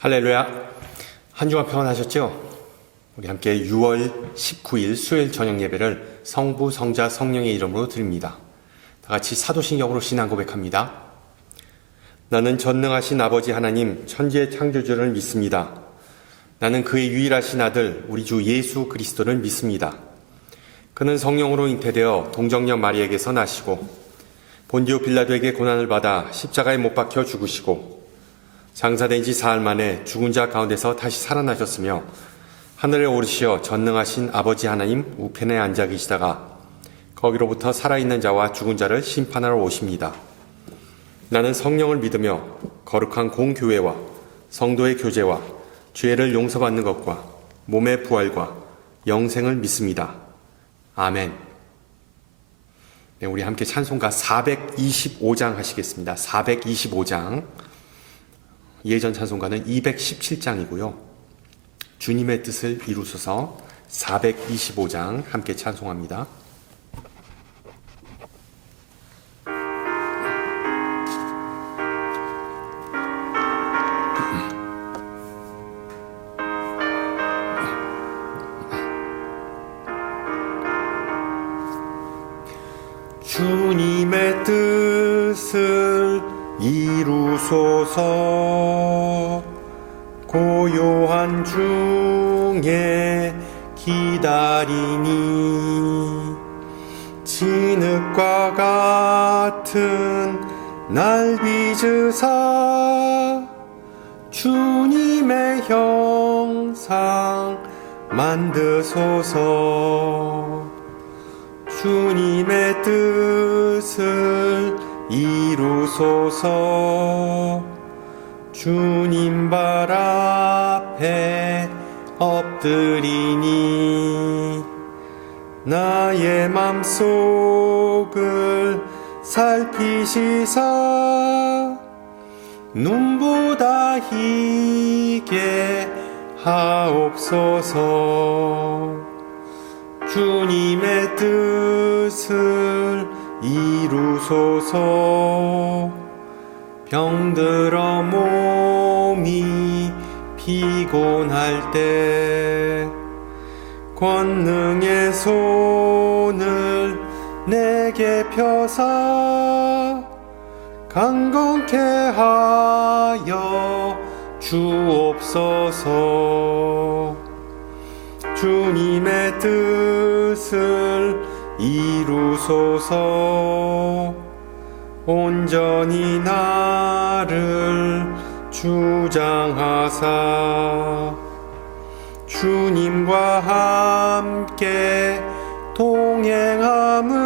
할렐루야. 한 주간 평안하셨죠? 우리 함께 6월 19일 수요일 저녁 예배를 성부, 성자, 성령의 이름으로 드립니다. 다 같이 사도신경으로 신앙 고백합니다. 나는 전능하신 아버지 하나님 천지의 창조주를 믿습니다. 나는 그의 유일하신 아들 우리 주 예수 그리스도를 믿습니다. 그는 성령으로 잉태되어 동정녀 마리에게서 나시고 본디오 빌라도에게 고난을 받아 십자가에 못 박혀 죽으시고 장사된 지 사흘 만에 죽은 자 가운데서 다시 살아나셨으며 하늘에 오르시어 전능하신 아버지 하나님 우편에 앉아 계시다가 거기로부터 살아있는 자와 죽은 자를 심판하러 오십니다. 나는 성령을 믿으며 거룩한 공교회와 성도의 교제와 죄를 용서받는 것과 몸의 부활과 영생을 믿습니다. 아멘. 네, 우리 함께 찬송가 425장 하시겠습니다. 425장. 예전 찬송가는 217장이고요. 주님의 뜻을 이루소서 425장 함께 찬송합니다. 주님의 뜻을 이루소서 고요한 중에 기다리니 진흙과 같은 날 빚으사 주님의 형상 만드소서 주님의 뜻을 이루소서 주님 발 앞에 엎드리니 나의 맘속을 살피시사 눈보다 희게 하옵소서 주님의 뜻을 이루소서 병들어 몸이 피곤할 때 권능의 손을 내게 펴사 강건케 하여 주옵소서 주님의 뜻을 이루소서 온전히 나를 주장하사 주님과 함께 동행함을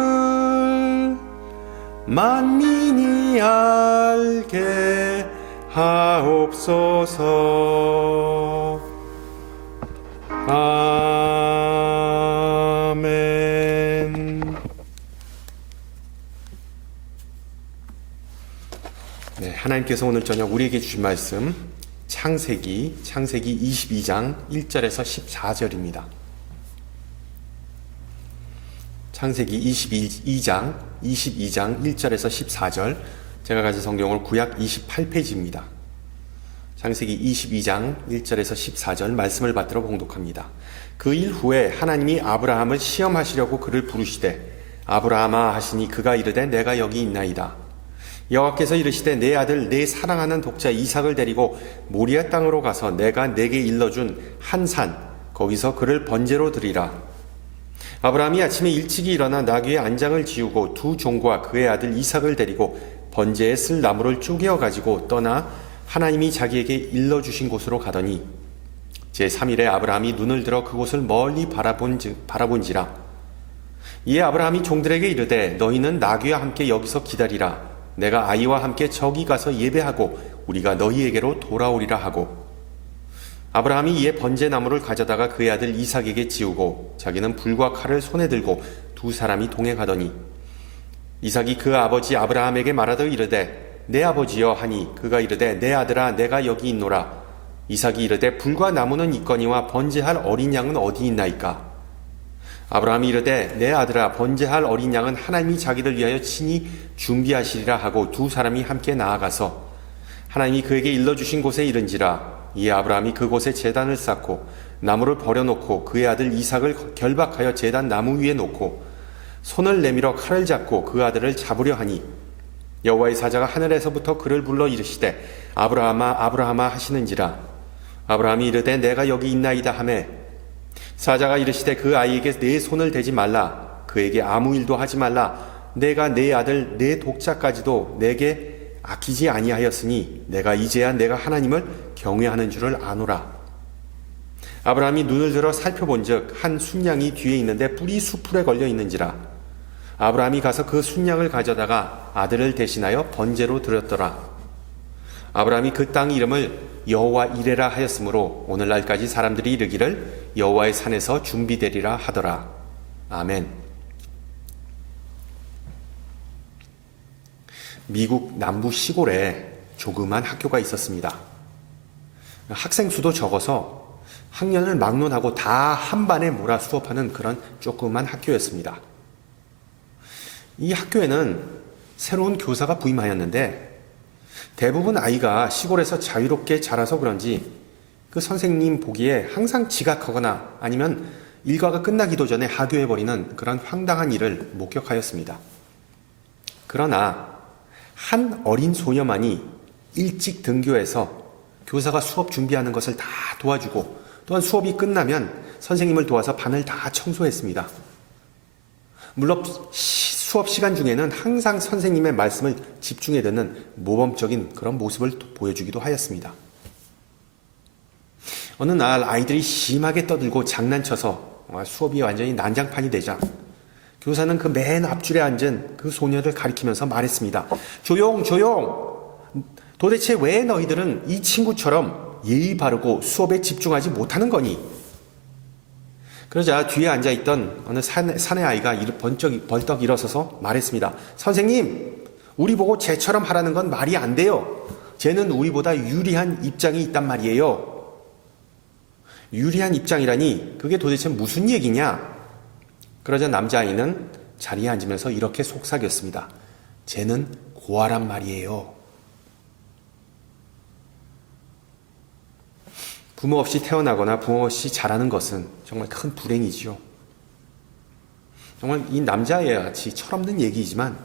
만민이 알게 하옵소서. 아멘. 네, 하나님께서 오늘 저녁 우리에게 주신 말씀 창세기 22장 1절에서 14절입니다. 창세기 22장 1절에서 14절, 제가 가진 성경은 구약 28페이지입니다. 창세기 22장 1절에서 14절 말씀을 받들어 봉독합니다. 그 일 후에 하나님이 아브라함을 시험하시려고 그를 부르시되 아브라함아 하시니 그가 이르되 내가 여기 있나이다. 여호와께서 이르시되 내 아들 내 사랑하는 독자 이삭을 데리고 모리아 땅으로 가서 내가 내게 일러준 한 산 거기서 그를 번제로 드리라. 아브라함이 아침에 일찍이 일어나 나귀의 안장을 지우고 두 종과 그의 아들 이삭을 데리고 번제에 쓸 나무를 쪼개어 가지고 떠나 하나님이 자기에게 일러주신 곳으로 가더니 제3일에 아브라함이 눈을 들어 그곳을 멀리 바라본지라. 이에 아브라함이 종들에게 이르되 너희는 나귀와 함께 여기서 기다리라. 내가 아이와 함께 저기 가서 예배하고 우리가 너희에게로 돌아오리라 하고 아브라함이 이에 번제나무를 가져다가 그의 아들 이삭에게 지우고 자기는 불과 칼을 손에 들고 두 사람이 동행하더니 이삭이 그 아버지 아브라함에게 말하되 이르되 내 아버지여 하니 그가 이르되 내 아들아 내가 여기 있노라. 이삭이 이르되 불과 나무는 있거니와 번제할 어린 양은 어디 있나이까. 아브라함이 이르되 내 아들아 번제할 어린 양은 하나님이 자기를 위하여 친히 준비하시리라 하고 두 사람이 함께 나아가서 하나님이 그에게 일러주신 곳에 이른지라. 이에 아브라함이 그곳에 제단을 쌓고 나무를 버려놓고 그의 아들 이삭을 결박하여 제단 나무 위에 놓고 손을 내밀어 칼을 잡고 그 아들을 잡으려 하니 여호와의 사자가 하늘에서부터 그를 불러 이르시되 아브라함아 아브라함아 하시는지라. 아브라함이 이르되 내가 여기 있나이다 하매 사자가 이르시되 그 아이에게 내 손을 대지 말라. 그에게 아무 일도 하지 말라. 내가 내 아들 내 독자까지도 내게 아끼지 아니하였으니 내가 이제야 내가 하나님을 경외하는 줄을 아노라. 아브라함이 눈을 들어 살펴본즉 한 순양이 뒤에 있는데 뿔이 수풀에 걸려 있는지라. 아브라함이 가서 그 순양을 가져다가 아들을 대신하여 번제로 드렸더라. 아브라함이 그 땅 이름을 여호와 이레라 하였으므로 오늘날까지 사람들이 이르기를 여호와의 산에서 준비되리라 하더라. 아멘. 미국 남부 시골에 조그만 학교가 있었습니다. 학생 수도 적어서 학년을 막론하고 다 한 반에 몰아 수업하는 그런 조그만 학교였습니다. 이 학교에는 새로운 교사가 부임하였는데 대부분 아이가 시골에서 자유롭게 자라서 그런지 그 선생님 보기에 항상 지각하거나 아니면 일과가 끝나기도 전에 하교해버리는 그런 황당한 일을 목격하였습니다. 그러나 한 어린 소녀만이 일찍 등교해서 교사가 수업 준비하는 것을 다 도와주고 또한 수업이 끝나면 선생님을 도와서 반을 다 청소했습니다. 물론 수업 시간 중에는 항상 선생님의 말씀을 집중해 듣는 모범적인 그런 모습을 보여주기도 하였습니다. 어느 날 아이들이 심하게 떠들고 장난쳐서 수업이 완전히 난장판이 되자 교사는 그 맨 앞줄에 앉은 그 소녀를 가리키면서 말했습니다. 조용 조용! 도대체 왜 너희들은 이 친구처럼 예의 바르고 수업에 집중하지 못하는 거니? 그러자 뒤에 앉아있던 어느 사내 아이가 벌떡 일어서서 말했습니다. 선생님, 우리 보고 쟤처럼 하라는 건 말이 안 돼요. 쟤는 우리보다 유리한 입장이 있단 말이에요. 유리한 입장이라니 그게 도대체 무슨 얘기냐? 그러자 남자아이는 자리에 앉으면서 이렇게 속삭였습니다. 쟤는 고아란 말이에요. 부모 없이 태어나거나 부모 없이 자라는 것은 정말 큰 불행이지요. 정말 이 남자애와 같이 철없는 얘기이지만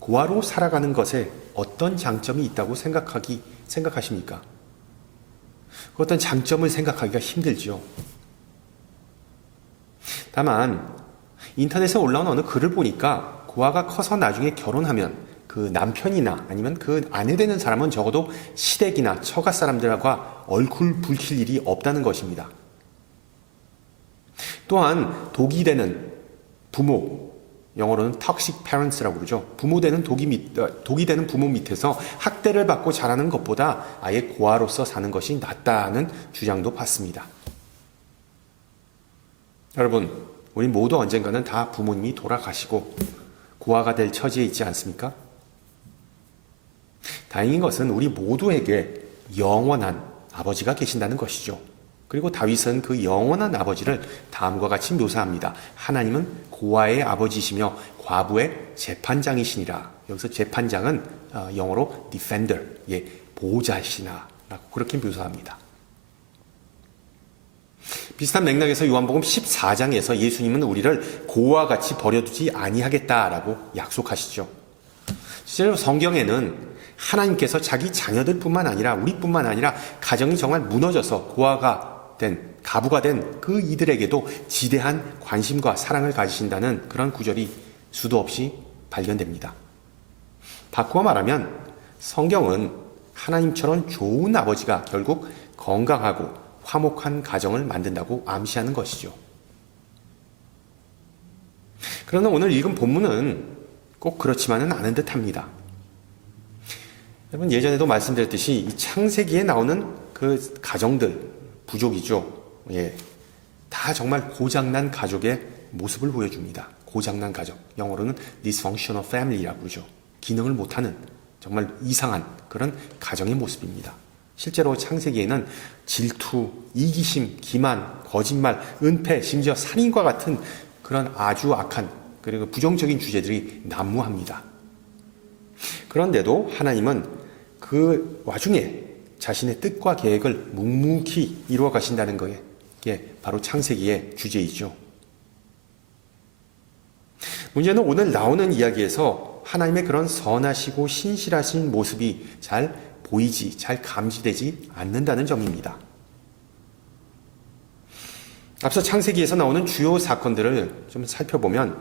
고아로 살아가는 것에 어떤 장점이 있다고 생각하십니까? 그 어떤 장점을 생각하기가 힘들지요. 다만 인터넷에 올라온 어느 글을 보니까 고아가 커서 나중에 결혼하면 그 남편이나 아니면 그 아내 되는 사람은 적어도 시댁이나 처가 사람들과 얼굴 붉힐 일이 없다는 것입니다. 또한 독이 되는 부모, 영어로는 toxic parents라고 그러죠. 독이 되는 부모 밑에서 학대를 받고 자라는 것보다 아예 고아로서 사는 것이 낫다는 주장도 받습니다. 여러분, 우리 모두 언젠가는 다 부모님이 돌아가시고 고아가 될 처지에 있지 않습니까? 다행인 것은 우리 모두에게 영원한 아버지가 계신다는 것이죠. 그리고 다윗은 그 영원한 아버지를 다음과 같이 묘사합니다. 하나님은 고아의 아버지시며 과부의 재판장이시니라. 여기서 재판장은 영어로 defender, 보호자시나 라고 그렇게 묘사합니다. 비슷한 맥락에서 요한복음 14장에서 예수님은 우리를 고아와 같이 버려두지 아니하겠다라고 약속하시죠. 실제로 성경에는 하나님께서 자기 자녀들뿐만 아니라 우리뿐만 아니라 가정이 정말 무너져서 고아가 된 가부가 된 그 이들에게도 지대한 관심과 사랑을 가지신다는 그런 구절이 수도 없이 발견됩니다. 바꾸어 말하면 성경은 하나님처럼 좋은 아버지가 결국 건강하고 화목한 가정을 만든다고 암시하는 것이죠. 그러나 오늘 읽은 본문은 꼭 그렇지만은 않은 듯합니다. 여러분, 예전에도 말씀드렸듯이 이 창세기에 나오는 그 가정들, 부족이죠. 다 정말 고장난 가족의 모습을 보여줍니다. 고장난 가족, 영어로는 dysfunctional family라고 그러죠. 기능을 못하는 정말 이상한 그런 가정의 모습입니다. 실제로 창세기에는 질투, 이기심, 기만, 거짓말, 은폐, 심지어 살인과 같은 그런 아주 악한 그리고 부정적인 주제들이 난무합니다. 그런데도 하나님은 그 와중에 자신의 뜻과 계획을 묵묵히 이루어 가신다는 것이 바로 창세기의 주제이죠. 문제는 오늘 나오는 이야기에서 하나님의 그런 선하시고 신실하신 모습이 잘 보이지, 잘 감지되지 않는다는 점입니다. 앞서 창세기에서 나오는 주요 사건들을 좀 살펴보면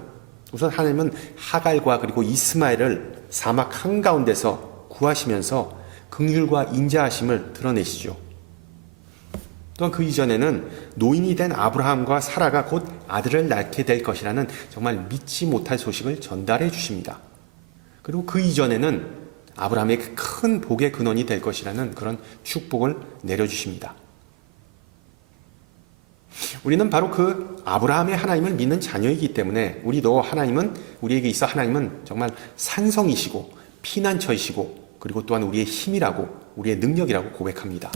우선 하나님은 하갈과 그리고 이스마엘을 사막 한가운데서 구하시면서 긍휼과 인자하심을 드러내시죠. 또한 그 이전에는 노인이 된 아브라함과 사라가 곧 아들을 낳게 될 것이라는 정말 믿지 못할 소식을 전달해 주십니다. 그리고 그 이전에는 아브라함에게 큰 복의 근원이 될 것이라는 그런 축복을 내려주십니다. 우리는 바로 그 아브라함의 하나님을 믿는 자녀이기 때문에 우리에게 있어 하나님은 정말 산성이시고 피난처이시고 그리고 또한 우리의 힘이라고 우리의 능력이라고 고백합니다.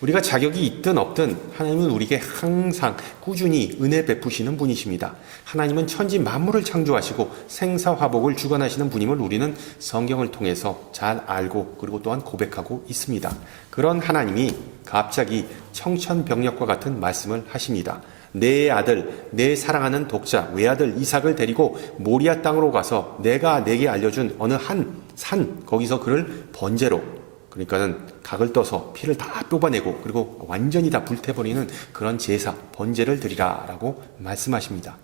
우리가 자격이 있든 없든 하나님은 우리에게 항상 꾸준히 은혜 베푸시는 분이십니다. 하나님은 천지 만물을 창조하시고 생사화복을 주관하시는 분임을 우리는 성경을 통해서 잘 알고 그리고 또한 고백하고 있습니다. 그런 하나님이 갑자기 청천벽력과 같은 말씀을 하십니다. 내 아들, 내 사랑하는 독자 외아들 이삭을 데리고 모리아 땅으로 가서 내가 내게 알려준 어느 한 산 거기서 그를 번제로, 그러니까는 각을 떠서 피를 다 뽑아내고 그리고 완전히 다 불태버리는 그런 제사, 번제를 드리라 라고 말씀하십니다.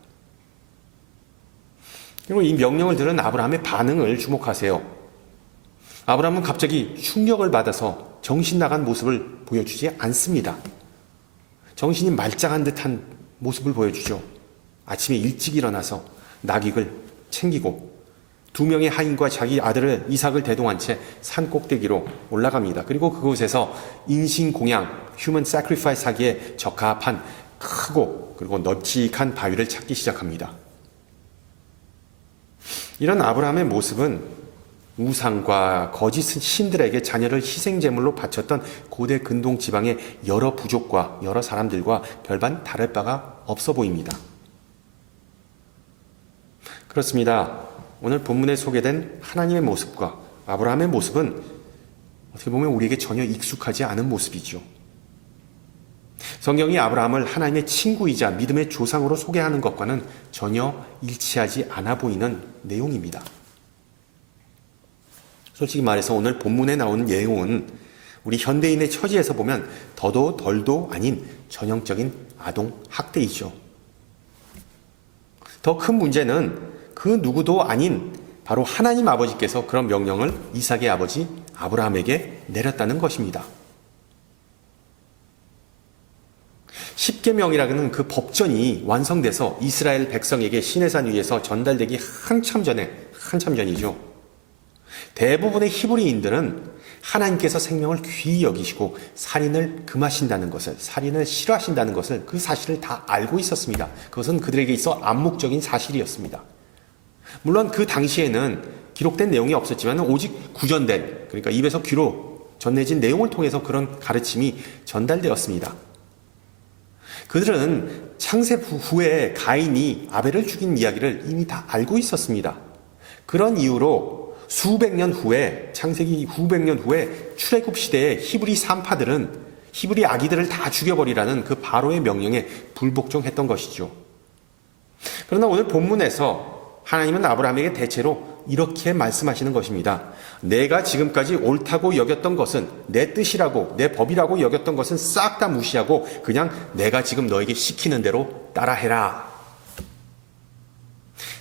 그리고 이 명령을 들은 아브라함의 반응을 주목하세요. 아브라함은 갑자기 충격을 받아서 정신 나간 모습을 보여주지 않습니다. 정신이 말짱한 듯한 모습을 보여주죠. 아침에 일찍 일어나서 낙익을 챙기고 2명의 하인과 자기 아들을 이삭을 대동한 채 산 꼭대기로 올라갑니다. 그리고 그곳에서 인신공양, 휴먼 사크리파이스 하기에 적합한 크고 그리고 널찍한 바위를 찾기 시작합니다. 이런 아브라함의 모습은 우상과 거짓 신들에게 자녀를 희생제물로 바쳤던 고대 근동 지방의 여러 부족과 여러 사람들과 별반 다를 바가 없어 보입니다. 그렇습니다. 오늘 본문에 소개된 하나님의 모습과 아브라함의 모습은 어떻게 보면 우리에게 전혀 익숙하지 않은 모습이죠. 성경이 아브라함을 하나님의 친구이자 믿음의 조상으로 소개하는 것과는 전혀 일치하지 않아 보이는 내용입니다. 솔직히 말해서 오늘 본문에 나오는 내용은 우리 현대인의 처지에서 보면 더도 덜도 아닌 전형적인 아동 학대이죠. 더 큰 문제는 그 누구도 아닌 바로 하나님 아버지께서 그런 명령을 이삭의 아버지 아브라함에게 내렸다는 것입니다. 십계명이라는 그 법전이 완성돼서 이스라엘 백성에게 시내산 위에서 전달되기 한참 전이죠. 대부분의 히브리인들은 하나님께서 생명을 귀히 여기시고 살인을 금하신다는 것을, 살인을 싫어하신다는 것을, 그 사실을 다 알고 있었습니다. 그것은 그들에게 있어 암묵적인 사실이었습니다. 물론 그 당시에는 기록된 내용이 없었지만 오직 구전된, 그러니까 입에서 귀로 전해진 내용을 통해서 그런 가르침이 전달되었습니다. 그들은 창세 후에 가인이 아벨을 죽인 이야기를 이미 다 알고 있었습니다. 그런 이유로 수백 년 후에, 창세기 후백 년 후에 출애굽 시대의 히브리 산파들은 히브리 아기들을 다 죽여버리라는 그 바로의 명령에 불복종했던 것이죠. 그러나 오늘 본문에서 하나님은 아브라함에게 대체로 이렇게 말씀하시는 것입니다. 내가 지금까지 옳다고 여겼던 것은, 내 뜻이라고 내 법이라고 여겼던 것은 싹 다 무시하고 그냥 내가 지금 너에게 시키는 대로 따라해라.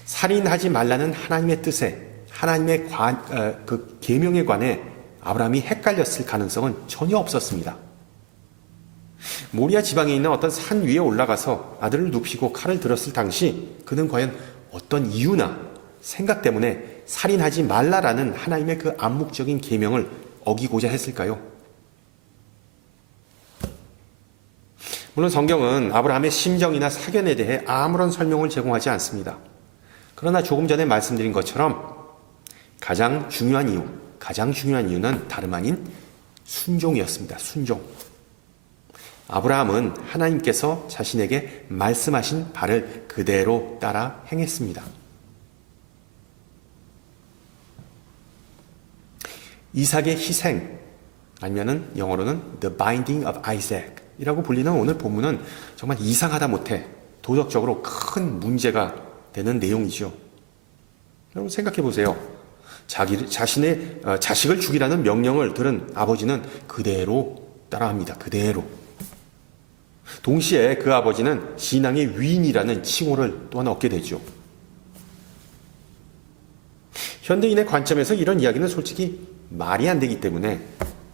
살인하지 말라는 하나님의 뜻에, 하나님의 그 계명에 관해 아브라함이 헷갈렸을 가능성은 전혀 없었습니다. 모리아 지방에 있는 어떤 산 위에 올라가서 아들을 눕히고 칼을 들었을 당시 그는 과연 어떤 이유나 생각 때문에 살인하지 말라라는 하나님의 그 암묵적인 계명을 어기고자 했을까요? 물론 성경은 아브라함의 심정이나 사견에 대해 아무런 설명을 제공하지 않습니다. 그러나 조금 전에 말씀드린 것처럼 가장 중요한 이유는 다름 아닌 순종이었습니다. 순종. 아브라함은 하나님께서 자신에게 말씀하신 바를 그대로 따라 행했습니다. 이삭의 희생, 아니면은 영어로는 The Binding of Isaac 이라고 불리는 오늘 본문은 정말 이상하다 못해 도덕적으로 큰 문제가 되는 내용이죠. 여러분 생각해 보세요. 자신의 자식을 죽이라는 명령을 들은 아버지는 그대로 따라합니다. 그대로. 동시에 그 아버지는 신앙의 위인이라는 칭호를 또한 얻게 되죠. 현대인의 관점에서 이런 이야기는 솔직히 말이 안 되기 때문에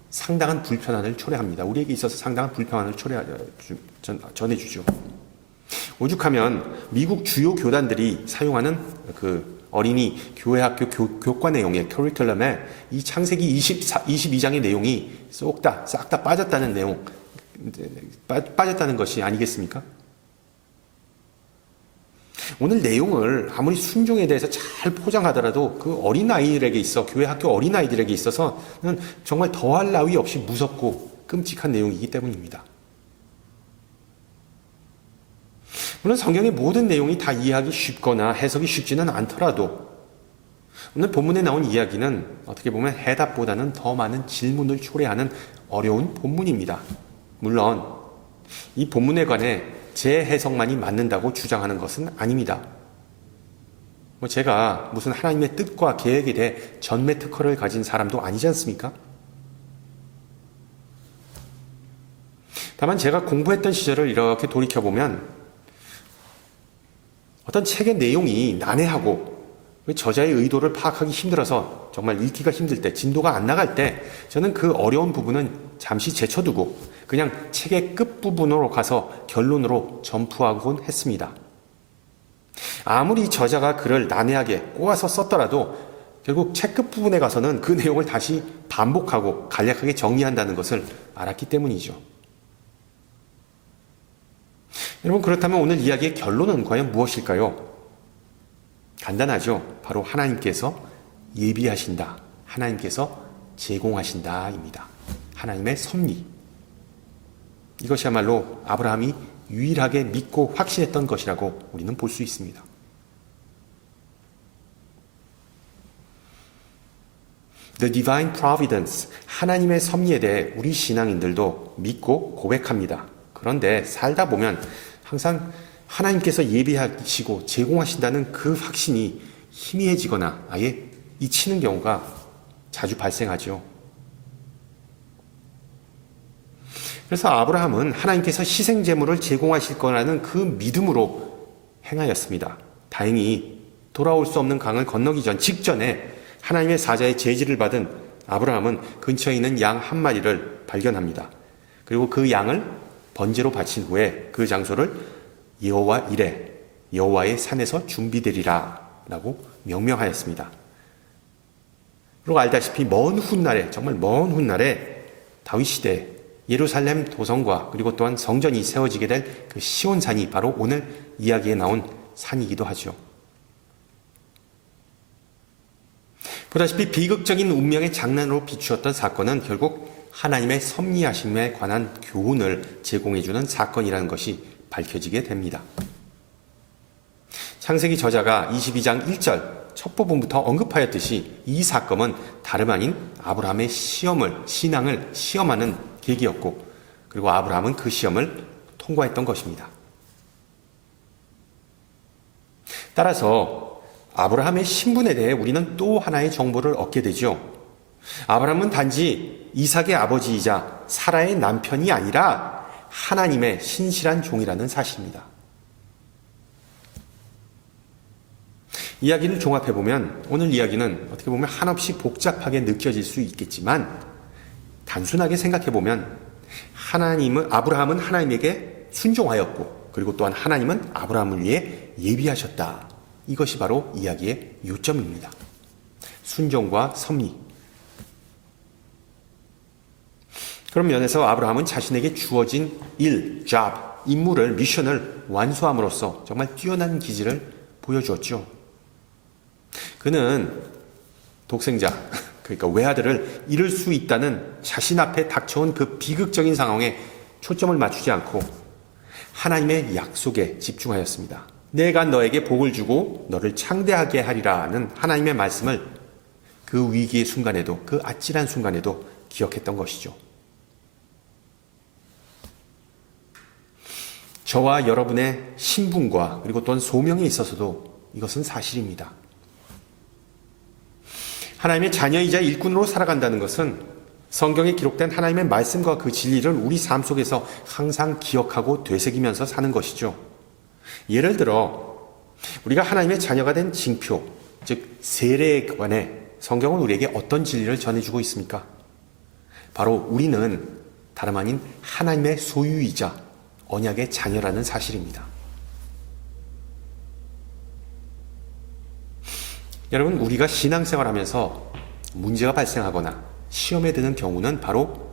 상당한 불편함을 초래합니다. 우리에게 있어서 상당한 불편함을 전해주죠. 오죽하면 미국 주요 교단들이 사용하는 그 어린이 교회학교 교과 내용의 커리큘럼에 이 창세기 22장의 내용이 싹 다 빠졌다는 내용, 빠졌다는 것이 아니겠습니까? 오늘 내용을 아무리 순종에 대해서 잘 포장하더라도 그 어린아이들에게 있어, 교회 학교 어린아이들에게 있어서는 정말 더할 나위 없이 무섭고 끔찍한 내용이기 때문입니다. 물론 성경의 모든 내용이 다 이해하기 쉽거나 해석이 쉽지는 않더라도 오늘 본문에 나온 이야기는 어떻게 보면 해답보다는 더 많은 질문을 초래하는 어려운 본문입니다. 물론 이 본문에 관해 제 해석만이 맞는다고 주장하는 것은 아닙니다. 제가 무슨 하나님의 뜻과 계획에 대해 전매 특허를 가진 사람도 아니지 않습니까? 다만 제가 공부했던 시절을 이렇게 돌이켜보면 어떤 책의 내용이 난해하고 저자의 의도를 파악하기 힘들어서 정말 읽기가 힘들 때, 진도가 안 나갈 때 저는 그 어려운 부분은 잠시 제쳐두고 그냥 책의 끝부분으로 가서 결론으로 점프하곤 했습니다. 아무리 저자가 글을 난해하게 꼬아서 썼더라도 결국 책 끝부분에 가서는 그 내용을 다시 반복하고 간략하게 정리한다는 것을 알았기 때문이죠. 여러분, 그렇다면 오늘 이야기의 결론은 과연 무엇일까요? 간단하죠. 바로 하나님께서 예비하신다, 하나님께서 제공하신다입니다. 하나님의 섭리. 이것이야말로 아브라함이 유일하게 믿고 확신했던 것이라고 우리는 볼 수 있습니다. The Divine Providence, 하나님의 섭리에 대해 우리 신앙인들도 믿고 고백합니다. 그런데 살다 보면 항상 하나님께서 예비하시고 제공하신다는 그 확신이 희미해지거나 아예 잊히는 경우가 자주 발생하죠. 그래서 아브라함은 하나님께서 희생제물을 제공하실 거라는 그 믿음으로 행하였습니다. 다행히 돌아올 수 없는 강을 건너기 직전에 하나님의 사자의 제지를 받은 아브라함은 근처에 있는 양 한 마리를 발견합니다. 그리고 그 양을 번제로 바친 후에 그 장소를 여호와 이레, 여호와의 산에서 준비되리라 라고 명명하였습니다. 그리고 알다시피 정말 먼 훗날에 다윗 시대 예루살렘 도성과 그리고 또한 성전이 세워지게 될 그 시온산이 바로 오늘 이야기에 나온 산이기도 하죠. 보다시피 비극적인 운명의 장난으로 비추었던 사건은 결국 하나님의 섭리하심에 관한 교훈을 제공해주는 사건이라는 것이 밝혀지게 됩니다. 창세기 저자가 22장 1절 첫 부분부터 언급하였듯이 이 사건은 다름 아닌 아브라함의 신앙을 시험하는 계기였고, 그리고 아브라함은 그 시험을 통과했던 것입니다. 따라서 아브라함의 신분에 대해 우리는 또 하나의 정보를 얻게 되죠. 아브라함은 단지 이삭의 아버지이자 사라의 남편이 아니라 하나님의 신실한 종이라는 사실입니다. 이야기를 종합해보면 오늘 이야기는 어떻게 보면 한없이 복잡하게 느껴질 수 있겠지만 단순하게 생각해보면 아브라함은 하나님에게 순종하였고, 그리고 또한 하나님은 아브라함을 위해 예비하셨다. 이것이 바로 이야기의 요점입니다. 순종과 섭리. 그런 면에서 아브라함은 자신에게 주어진 임무를, 미션을 완수함으로써 정말 뛰어난 기질을 보여주었죠. 그는 독생자, 그러니까 외아들을 잃을 수 있다는 자신 앞에 닥쳐온 그 비극적인 상황에 초점을 맞추지 않고 하나님의 약속에 집중하였습니다. 내가 너에게 복을 주고 너를 창대하게 하리라는 하나님의 말씀을 그 위기의 순간에도, 그 아찔한 순간에도 기억했던 것이죠. 저와 여러분의 신분과 그리고 또한 소명에 있어서도 이것은 사실입니다. 하나님의 자녀이자 일꾼으로 살아간다는 것은 성경에 기록된 하나님의 말씀과 그 진리를 우리 삶 속에서 항상 기억하고 되새기면서 사는 것이죠. 예를 들어 우리가 하나님의 자녀가 된 징표, 즉 세례에 관해 성경은 우리에게 어떤 진리를 전해주고 있습니까? 바로 우리는 다름 아닌 하나님의 소유이자 언약의 자녀라는 사실입니다. 여러분, 우리가 신앙생활하면서 문제가 발생하거나 시험에 드는 경우는 바로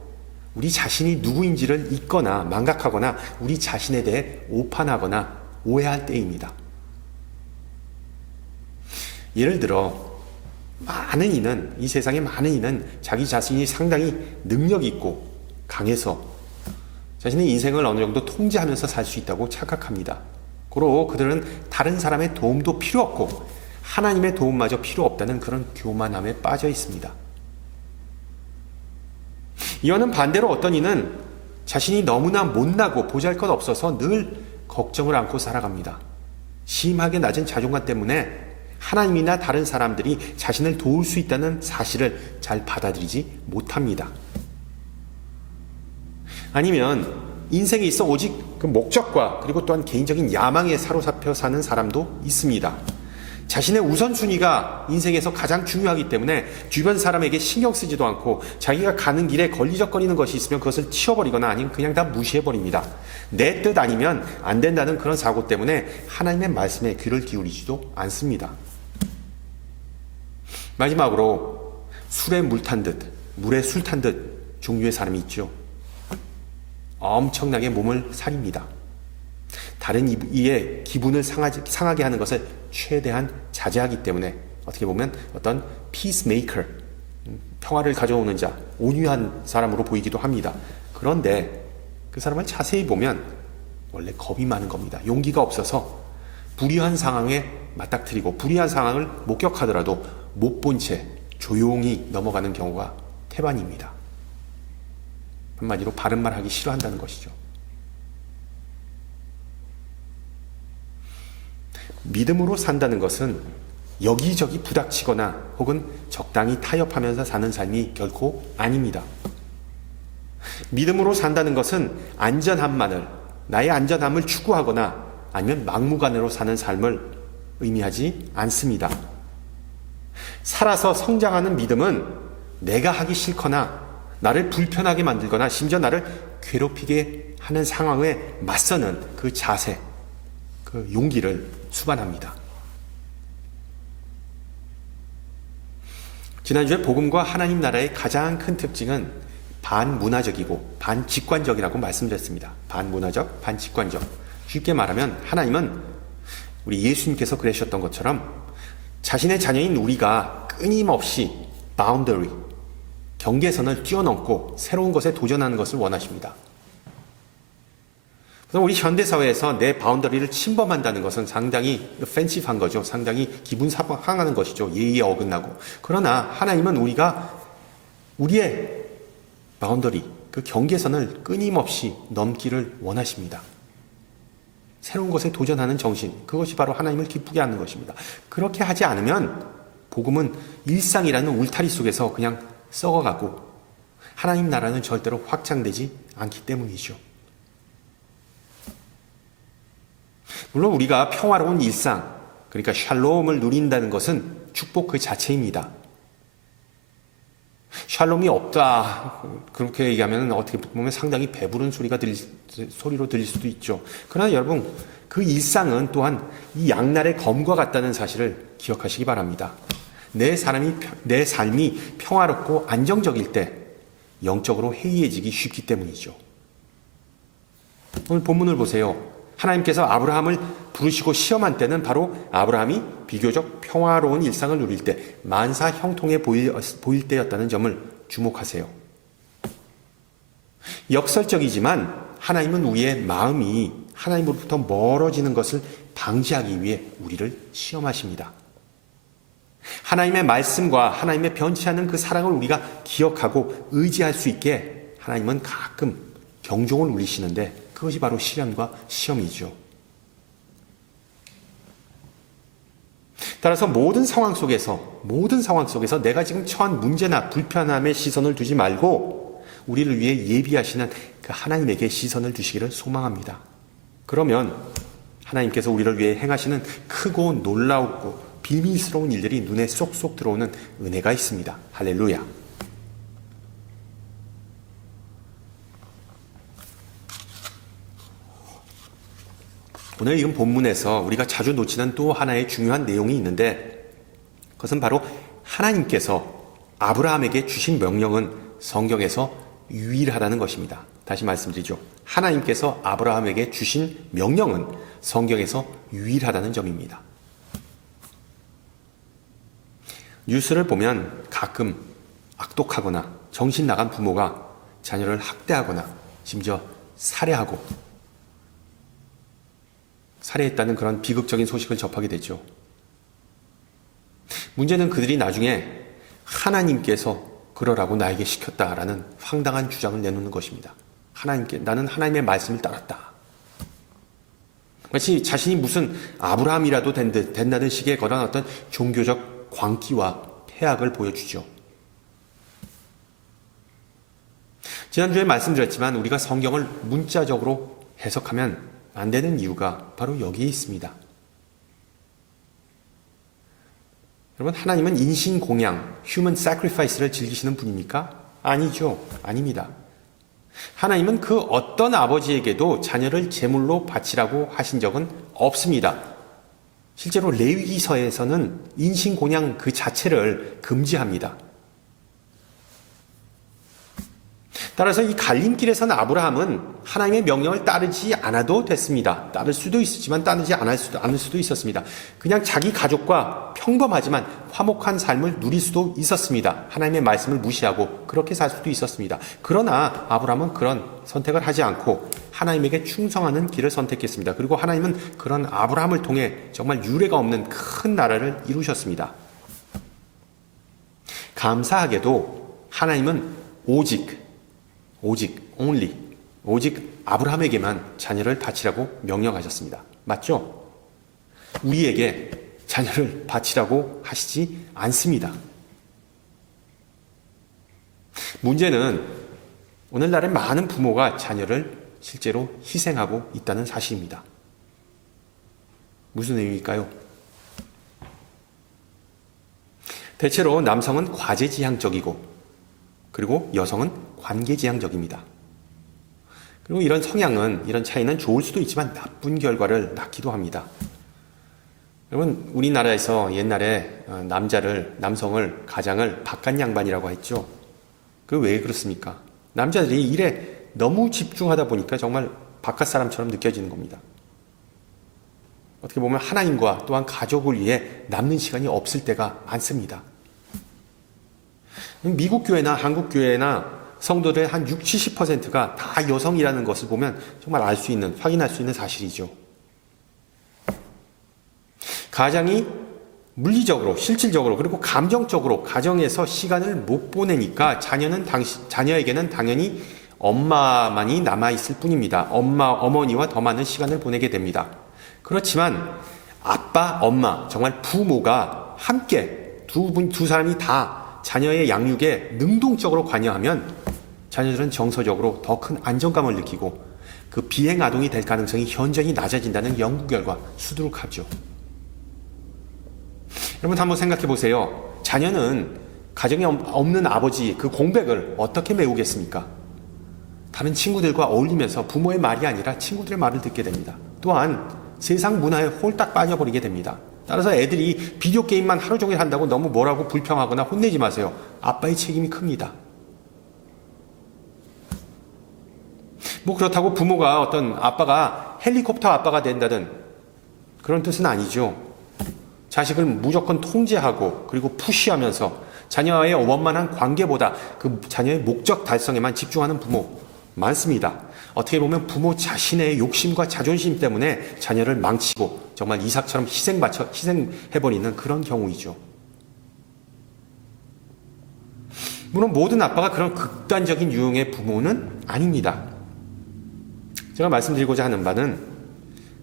우리 자신이 누구인지를 잊거나 망각하거나 우리 자신에 대해 오판하거나 오해할 때입니다. 예를 들어 이 세상의 많은 이는 자기 자신이 상당히 능력 있고 강해서 자신의 인생을 어느 정도 통제하면서 살 수 있다고 착각합니다. 고로 그들은 다른 사람의 도움도 필요 없고 하나님의 도움마저 필요 없다는 그런 교만함에 빠져 있습니다. 이와는 반대로 어떤 이는 자신이 너무나 못나고 보잘것없어서 늘 걱정을 안고 살아갑니다. 심하게 낮은 자존감 때문에 하나님이나 다른 사람들이 자신을 도울 수 있다는 사실을 잘 받아들이지 못합니다. 아니면 인생에 있어 오직 그 목적과 그리고 또한 개인적인 야망에 사로잡혀 사는 사람도 있습니다. 자신의 우선순위가 인생에서 가장 중요하기 때문에 주변 사람에게 신경 쓰지도 않고 자기가 가는 길에 걸리적거리는 것이 있으면 그것을 치워버리거나 아니면 그냥 다 무시해버립니다. 내 뜻 아니면 안 된다는 그런 사고 때문에 하나님의 말씀에 귀를 기울이지도 않습니다. 마지막으로 술에 물 탄 듯, 물에 술 탄 듯 종류의 사람이 있죠. 엄청나게 몸을 사립니다. 다른 이의 기분을 상하게 하는 것을 최대한 자제하기 때문에 어떻게 보면 어떤 피스메이커, 평화를 가져오는 자, 온유한 사람으로 보이기도 합니다. 그런데 그 사람을 자세히 보면 원래 겁이 많은 겁니다. 용기가 없어서 불의한 상황에 맞닥뜨리고 불의한 상황을 목격하더라도 못 본 채 조용히 넘어가는 경우가 태반입니다. 한마디로 바른 말 하기 싫어한다는 것이죠. 믿음으로 산다는 것은 여기저기 부닥치거나 혹은 적당히 타협하면서 사는 삶이 결코 아닙니다. 믿음으로 산다는 것은 나의 안전함을 추구하거나 아니면 막무가내로 사는 삶을 의미하지 않습니다. 살아서 성장하는 믿음은 내가 하기 싫거나 나를 불편하게 만들거나 심지어 나를 괴롭히게 하는 상황에 맞서는 그 자세, 그 용기를 수반합니다. 지난주에 복음과 하나님 나라의 가장 큰 특징은 반문화적이고 반직관적이라고 말씀드렸습니다. 반문화적, 반직관적. 쉽게 말하면 하나님은 우리 예수님께서 그러셨던 것처럼 자신의 자녀인 우리가 끊임없이 바운더리, 경계선을 뛰어넘고 새로운 것에 도전하는 것을 원하십니다. 우리 현대사회에서 내 바운더리를 침범한다는 것은 상당히 offensive한 거죠. 상당히 기분 상하는 것이죠. 예의에 어긋나고. 그러나 하나님은 우리의 바운더리, 그 경계선을 끊임없이 넘기를 원하십니다. 새로운 것에 도전하는 정신, 그것이 바로 하나님을 기쁘게 하는 것입니다. 그렇게 하지 않으면 복음은 일상이라는 울타리 속에서 그냥 썩어가고 하나님 나라는 절대로 확장되지 않기 때문이죠. 물론 우리가 평화로운 일상, 그러니까 샬롬을 누린다는 것은 축복 그 자체입니다. 샬롬이 없다, 그렇게 얘기하면 어떻게 보면 상당히 배부른 소리로 들릴 수도 있죠. 그러나 여러분, 그 일상은 또한 이 양날의 검과 같다는 사실을 기억하시기 바랍니다. 내 삶이 평화롭고 안정적일 때 영적으로 해이해지기 쉽기 때문이죠. 오늘 본문을 보세요. 하나님께서 아브라함을 부르시고 시험한 때는 바로 아브라함이 비교적 평화로운 일상을 누릴 때 만사 형통해 보일 때였다는 점을 주목하세요. 역설적이지만 하나님은 우리의 마음이 하나님으로부터 멀어지는 것을 방지하기 위해 우리를 시험하십니다. 하나님의 말씀과 하나님의 변치 않는 그 사랑을 우리가 기억하고 의지할 수 있게 하나님은 가끔 경종을 울리시는데 그것이 바로 시련과 시험이죠. 따라서 모든 상황 속에서 내가 지금 처한 문제나 불편함에 시선을 두지 말고 우리를 위해 예비하시는 그 하나님에게 시선을 두시기를 소망합니다. 그러면 하나님께서 우리를 위해 행하시는 크고 놀라우고 비밀스러운 일들이 눈에 쏙쏙 들어오는 은혜가 있습니다. 할렐루야. 오늘 읽은 본문에서 우리가 자주 놓치는 또 하나의 중요한 내용이 있는데 그것은 바로 하나님께서 아브라함에게 주신 명령은 성경에서 유일하다는 것입니다. 다시 말씀드리죠. 하나님께서 아브라함에게 주신 명령은 성경에서 유일하다는 점입니다. 뉴스를 보면 가끔 악독하거나 정신 나간 부모가 자녀를 학대하거나 심지어 살해했다는 그런 비극적인 소식을 접하게 되죠. 문제는 그들이 나중에 하나님께서 그러라고 나에게 시켰다라는 황당한 주장을 내놓는 것입니다. 나는 하나님의 말씀을 따랐다. 마치 자신이 무슨 아브라함이라도 된다는 식의 그런 어떤 종교적 광기와 태학을 보여주죠. 지난주에 말씀드렸지만 우리가 성경을 문자적으로 해석하면 안 되는 이유가 바로 여기에 있습니다. 여러분, 하나님은 인신공양, human sacrifice를 즐기시는 분입니까? 아니죠. 아닙니다. 하나님은 그 어떤 아버지에게도 자녀를 제물로 바치라고 하신 적은 없습니다. 실제로 레위기서에서는 인신공양 그 자체를 금지합니다. 따라서 이 갈림길에서는 아브라함은 하나님의 명령을 따르지 않아도 됐습니다. 따를 수도 있었지만 따르지 않을 수도 있었습니다. 그냥 자기 가족과 평범하지만 화목한 삶을 누릴 수도 있었습니다. 하나님의 말씀을 무시하고 그렇게 살 수도 있었습니다. 그러나 아브라함은 그런 선택을 하지 않고 하나님에게 충성하는 길을 선택했습니다. 그리고 하나님은 그런 아브라함을 통해 정말 유례가 없는 큰 나라를 이루셨습니다. 감사하게도 하나님은 오직 아브라함에게만 자녀를 바치라고 명령하셨습니다. 맞죠? 우리에게 자녀를 바치라고 하시지 않습니다. 문제는 오늘날의 많은 부모가 자녀를 실제로 희생하고 있다는 사실입니다. 무슨 의미일까요? 대체로 남성은 과제지향적이고 그리고 여성은 관계지향적입니다. 그리고 이런 차이는 좋을 수도 있지만 나쁜 결과를 낳기도 합니다. 여러분, 우리나라에서 옛날에 남성을, 가장을 바깥 양반이라고 했죠. 그 왜 그렇습니까? 남자들이 일에 너무 집중하다 보니까 정말 바깥 사람처럼 느껴지는 겁니다. 어떻게 보면 하나님과 또한 가족을 위해 남는 시간이 없을 때가 많습니다. 미국 교회나 한국 교회나 성도들의 한 60, 70%가 다 여성이라는 것을 보면 정말 확인할 수 있는 사실이죠. 가장이 물리적으로, 실질적으로, 그리고 감정적으로 가정에서 시간을 못 보내니까 자녀에게는 당연히 엄마만이 남아있을 뿐입니다. 어머니와 더 많은 시간을 보내게 됩니다. 그렇지만 아빠, 엄마, 정말 부모가 함께 두 사람이 다 자녀의 양육에 능동적으로 관여하면 자녀들은 정서적으로 더 큰 안정감을 느끼고 그 비행아동이 될 가능성이 현저히 낮아진다는 연구 결과 수두룩하죠. 여러분 한번 생각해 보세요. 자녀는 가정에 없는 아버지 그 공백을 어떻게 메우겠습니까? 다른 친구들과 어울리면서 부모의 말이 아니라 친구들의 말을 듣게 됩니다. 또한 세상 문화에 홀딱 빠져버리게 됩니다. 따라서 애들이 비디오 게임만 하루 종일 한다고 너무 뭐라고 불평하거나 혼내지 마세요. 아빠의 책임이 큽니다. 뭐 그렇다고 부모가 어떤 아빠가 헬리콥터 아빠가 된다든 그런 뜻은 아니죠. 자식을 무조건 통제하고 그리고 푸시하면서 자녀와의 원만한 관계보다 그 자녀의 목적 달성에만 집중하는 부모 많습니다. 어떻게 보면 부모 자신의 욕심과 자존심 때문에 자녀를 망치고 정말 이삭처럼 희생해버리는 그런 경우이죠. 물론 모든 아빠가 그런 극단적인 유형의 부모는 아닙니다. 제가 말씀드리고자 하는 바는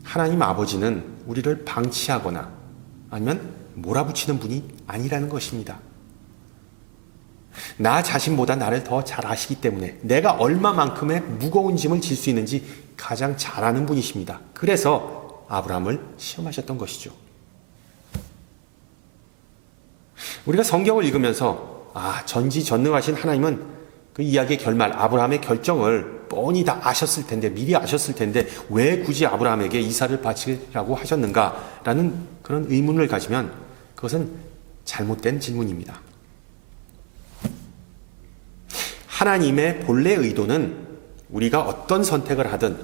하나님 아버지는 우리를 방치하거나 아니면 몰아붙이는 분이 아니라는 것입니다. 나 자신보다 나를 더 잘 아시기 때문에 내가 얼마만큼의 무거운 짐을 질 수 있는지 가장 잘 아는 분이십니다. 그래서 아브라함을 시험하셨던 것이죠. 우리가 성경을 읽으면서 전지전능하신 하나님은 그 이야기의 결말, 아브라함의 결정을 뻔히 다 아셨을 텐데, 미리 아셨을 텐데 왜 굳이 아브라함에게 이삭을 바치라고 하셨는가라는 그런 의문을 가지면 그것은 잘못된 질문입니다. 하나님의 본래 의도는 우리가 어떤 선택을 하든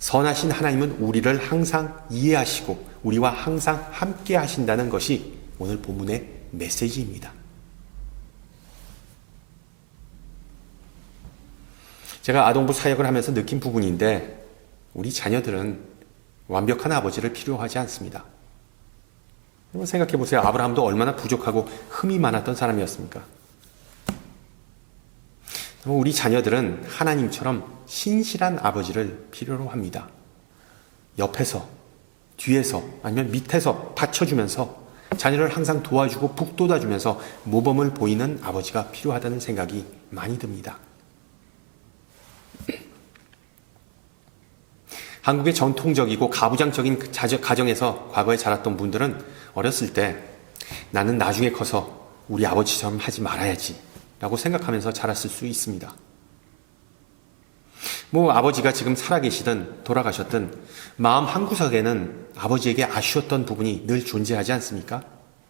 선하신 하나님은 우리를 항상 이해하시고 우리와 항상 함께 하신다는 것이 오늘 본문의 메시지입니다. 제가 아동부 사역을 하면서 느낀 부분인데 우리 자녀들은 완벽한 아버지를 필요하지 않습니다. 한번 생각해 보세요. 아브라함도 얼마나 부족하고 흠이 많았던 사람이었습니까? 우리 자녀들은 하나님처럼 신실한 아버지를 필요로 합니다. 옆에서, 뒤에서, 아니면 밑에서 받쳐주면서 자녀를 항상 도와주고 북돋아주면서 모범을 보이는 아버지가 필요하다는 생각이 많이 듭니다. 한국의 전통적이고 가부장적인 가정에서 과거에 자랐던 분들은 어렸을 때 나는 나중에 커서 우리 아버지처럼 하지 말아야지 라고 생각하면서 자랐을 수 있습니다. 아버지가 지금 살아계시든 돌아가셨든 마음 한구석에는 아버지에게 아쉬웠던 부분이 늘 존재하지 않습니까?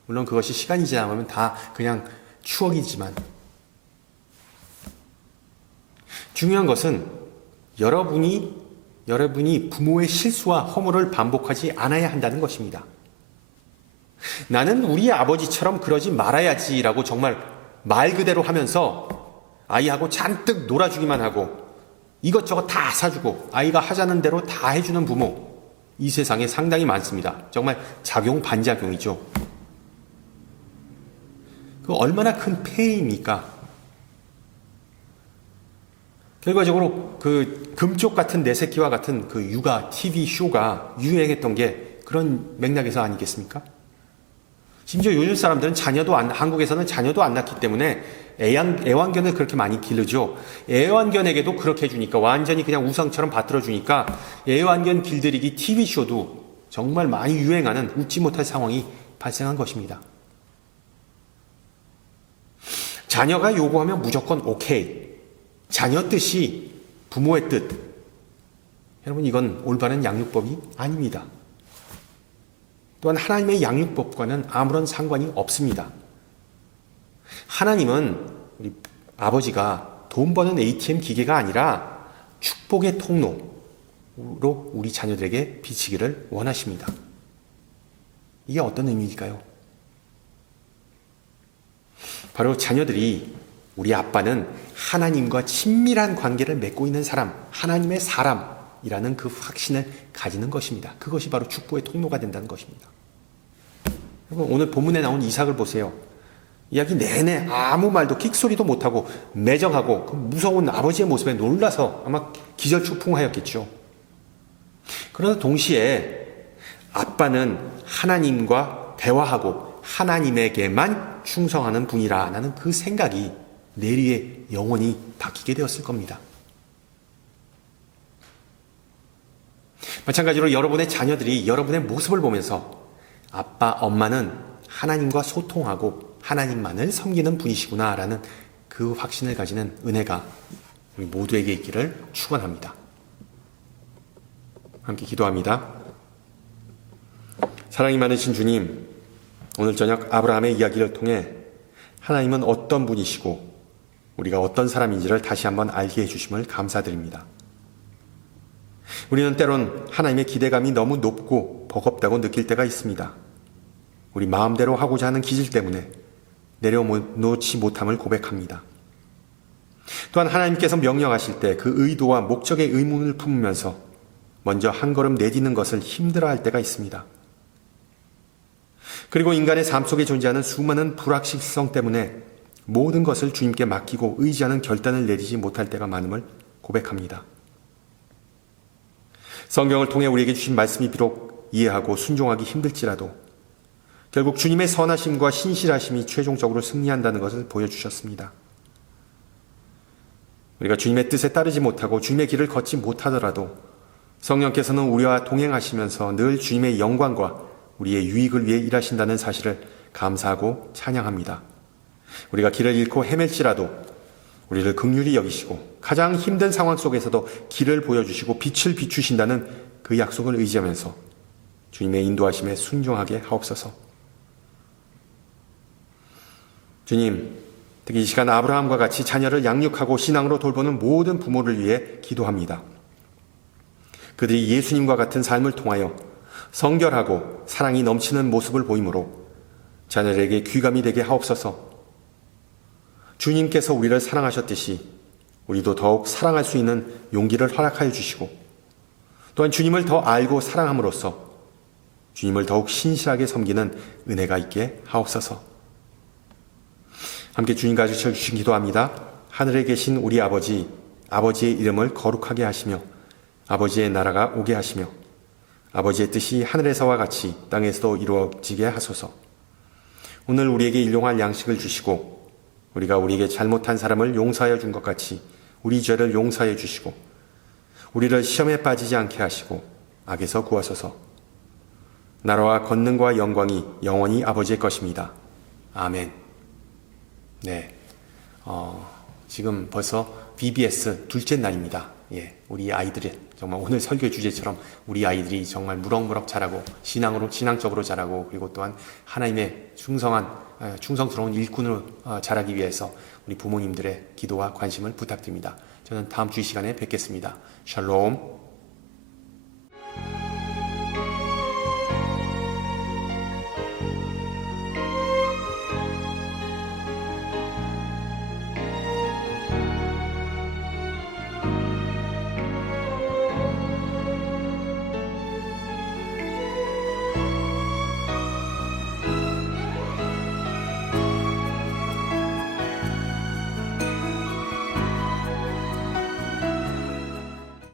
물론 그것이 시간이 지나면 다 그냥 추억이지만 중요한 것은 여러분이 부모의 실수와 허물을 반복하지 않아야 한다는 것입니다. 나는 우리 아버지처럼 그러지 말아야지라고 정말 말 그대로 하면서 아이하고 잔뜩 놀아주기만 하고 이것저것 다 사주고 아이가 하자는 대로 다 해주는 부모, 이 세상에 상당히 많습니다. 정말 작용 반작용이죠. 그 얼마나 큰 폐해입니까? 결과적으로 그 금쪽 같은 내 새끼와 같은 그 육아 TV 쇼가 유행했던 게 그런 맥락에서 아니겠습니까? 심지어 요즘 사람들은 한국에서는 자녀도 안 낳기 때문에 애완견을 그렇게 많이 기르죠. 애완견에게도 그렇게 해주니까 완전히 그냥 우상처럼 받들어주니까 애완견 길들이기 TV쇼도 정말 많이 유행하는 웃지 못할 상황이 발생한 것입니다. 자녀가 요구하면 무조건 오케이. 자녀 뜻이 부모의 뜻. 여러분, 이건 올바른 양육법이 아닙니다. 또한 하나님의 양육법과는 아무런 상관이 없습니다. 하나님은 우리 아버지가 돈 버는 ATM 기계가 아니라 축복의 통로로 우리 자녀들에게 비치기를 원하십니다. 이게 어떤 의미일까요? 바로 자녀들이 우리 아빠는 하나님과 친밀한 관계를 맺고 있는 사람, 하나님의 사람이라는 그 확신을 가지는 것입니다. 그것이 바로 축복의 통로가 된다는 것입니다. 여러분, 오늘 본문에 나온 이삭을 보세요. 이야기 내내 아무 말도 끽소리도 못하고 매정하고 그 무서운 아버지의 모습에 놀라서 아마 기절초풍하였겠죠. 그러나 동시에 아빠는 하나님과 대화하고 하나님에게만 충성하는 분이라는 그 생각이 내리에 영원히 바뀌게 되었을 겁니다. 마찬가지로 여러분의 자녀들이 여러분의 모습을 보면서 아빠, 엄마는 하나님과 소통하고 하나님만을 섬기는 분이시구나 라는 그 확신을 가지는 은혜가 우리 모두에게 있기를 축원합니다. 함께 기도합니다. 사랑이 많으신 주님, 오늘 저녁 아브라함의 이야기를 통해 하나님은 어떤 분이시고 우리가 어떤 사람인지를 다시 한번 알게 해주심을 감사드립니다. 우리는 때론 하나님의 기대감이 너무 높고 버겁다고 느낄 때가 있습니다. 우리 마음대로 하고자 하는 기질 때문에 내려놓지 못함을 고백합니다. 또한 하나님께서 명령하실 때 그 의도와 목적의 의문을 품으면서 먼저 한 걸음 내딛는 것을 힘들어할 때가 있습니다. 그리고 인간의 삶 속에 존재하는 수많은 불확실성 때문에 모든 것을 주님께 맡기고 의지하는 결단을 내리지 못할 때가 많음을 고백합니다. 성경을 통해 우리에게 주신 말씀이 비록 이해하고 순종하기 힘들지라도 결국 주님의 선하심과 신실하심이 최종적으로 승리한다는 것을 보여주셨습니다. 우리가 주님의 뜻에 따르지 못하고 주님의 길을 걷지 못하더라도 성령께서는 우리와 동행하시면서 늘 주님의 영광과 우리의 유익을 위해 일하신다는 사실을 감사하고 찬양합니다. 우리가 길을 잃고 헤맬지라도 우리를 긍휼히 여기시고 가장 힘든 상황 속에서도 길을 보여주시고 빛을 비추신다는 그 약속을 의지하면서 주님의 인도하심에 순종하게 하옵소서. 주님, 특히 이 시간 아브라함과 같이 자녀를 양육하고 신앙으로 돌보는 모든 부모를 위해 기도합니다. 그들이 예수님과 같은 삶을 통하여 성결하고 사랑이 넘치는 모습을 보이므로 자녀들에게 귀감이 되게 하옵소서. 주님께서 우리를 사랑하셨듯이 우리도 더욱 사랑할 수 있는 용기를 허락하여 주시고 또한 주님을 더 알고 사랑함으로써 주님을 더욱 신실하게 섬기는 은혜가 있게 하옵소서. 함께 주님과 주신 기도합니다. 하늘에 계신 우리 아버지, 아버지의 이름을 거룩하게 하시며 아버지의 나라가 오게 하시며 아버지의 뜻이 하늘에서와 같이 땅에서도 이루어지게 하소서. 오늘 우리에게 일용할 양식을 주시고 우리가 우리에게 잘못한 사람을 용서하여 준 것 같이 우리 죄를 용서하여 주시고 우리를 시험에 빠지지 않게 하시고 악에서 구하소서. 나라와 권능과 영광이 영원히 아버지의 것입니다. 아멘. 네, 지금 벌써 VBS 둘째 날입니다. 예, 우리 아이들이 정말 오늘 설교 주제처럼 우리 아이들이 정말 무럭무럭 자라고 신앙적으로 자라고 그리고 또한 하나님의 충성스러운 일꾼으로 자라기 위해서 우리 부모님들의 기도와 관심을 부탁드립니다. 저는 다음 주 이 시간에 뵙겠습니다. 샬롬.